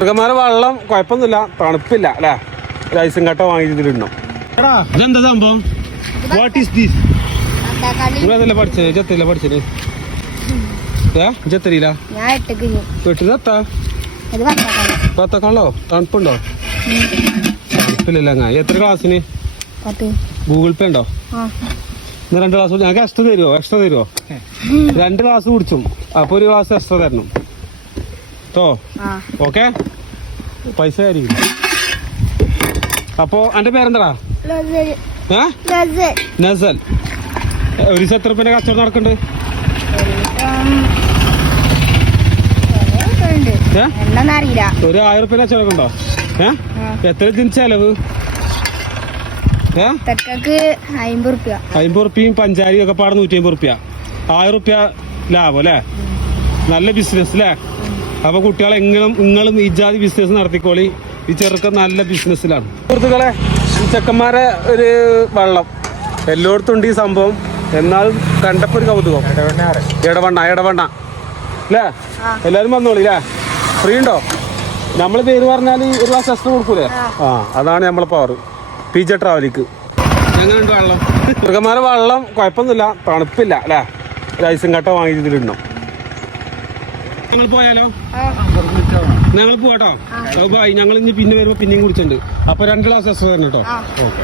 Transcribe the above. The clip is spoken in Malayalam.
മൃഗന്മാരെ വെള്ളം കുഴപ്പമൊന്നുമില്ല, തണുപ്പില്ല അല്ലേ. ഐസും കട്ട വാങ്ങിയിടണം. ഇതെന്താ സംഭവം? What is this? നിങ്ങളതല്ലേ പഠിച്ചത്? ജത്തല്ലേ പഠിച്ചത്? ജത്തരില്ല പത്തക്കാണല്ലോ. തണുപ്പുണ്ടോ? തണുപ്പില്ലല്ലോ. എത്ര ക്ലാസ്സിന്? ഗൂഗിൾ പേ ഉണ്ടോ? 2 ക്ലാസ് ഞങ്ങൾക്ക് എക്സ്ട്രാ തരുമോ? 2 ക്ലാസ് കുടിച്ചും അപ്പൊ 1 ക്ലാസ് എക്സ്ട്രാ തരണം കേട്ടോ. ഓക്കെ, പൈസ ആയിരിക്കും. അപ്പൊ എന്റെ പേരെന്താ? നസൽ. ഒരു ദിവസം എത്ര രൂപ കച്ചവടം നടക്കുന്നുണ്ട്? ഒരു 1000 രൂപ കച്ചവടം ഉണ്ടോ? എത്ര ഇതിന് ചെലവ്? 50 റുപ്യയും പഞ്ചാരിയും ഒക്കെ പാടെ 150 റുപ്യ. 1000 റുപ്യ ലാഭം അല്ലേ? നല്ല ബിസിനസ് അല്ലേ? അപ്പൊ കുട്ടികളെ നിങ്ങളും ഈ ജാതി ബിസിനസ് നടത്തിക്കോളി. ഈ ചെറുക്കൻ നല്ല ബിസിനസ്സിലാണ്. സുഹൃത്തുക്കളെ, ചെക്കന്മാരെ ഒരു വെള്ളം എല്ലായിടത്തും ഉണ്ട് ഈ സംഭവം. എന്നാലും കണ്ടപ്പോ ഒരു കൗതുകം. ഇടവണ്ണ അല്ലേ? എല്ലാരും വന്നോളി അല്ലേ? ഫ്രീ ഉണ്ടോ? നമ്മള് പേര് പറഞ്ഞാൽ 1 ക്ലാസ് എക്സ്ട്രാ കൊടുക്കൂലേ? അതാണ് നമ്മളെ പവർ. PJ ട്രാവലിക്ക്. എങ്ങനെയുണ്ട് വെള്ളം? മൃഗന്മാരെ വെള്ളം കുഴപ്പമൊന്നുമില്ല, തണുപ്പില്ല അല്ലേ. ഐസും കട്ട വാങ്ങിയിടണം. ഞങ്ങൾ പോയാലോ? ഞങ്ങൾ പോവാട്ടോ. ബൈ. ഞങ്ങൾ ഇനി പിന്നെ വരുമ്പോ പിന്നെയും കുടിച്ചിട്ടുണ്ട്. അപ്പൊ 2 ക്ലാസ് എക്സ്ട്രാ തന്നെ കേട്ടോ. ഓക്കെ.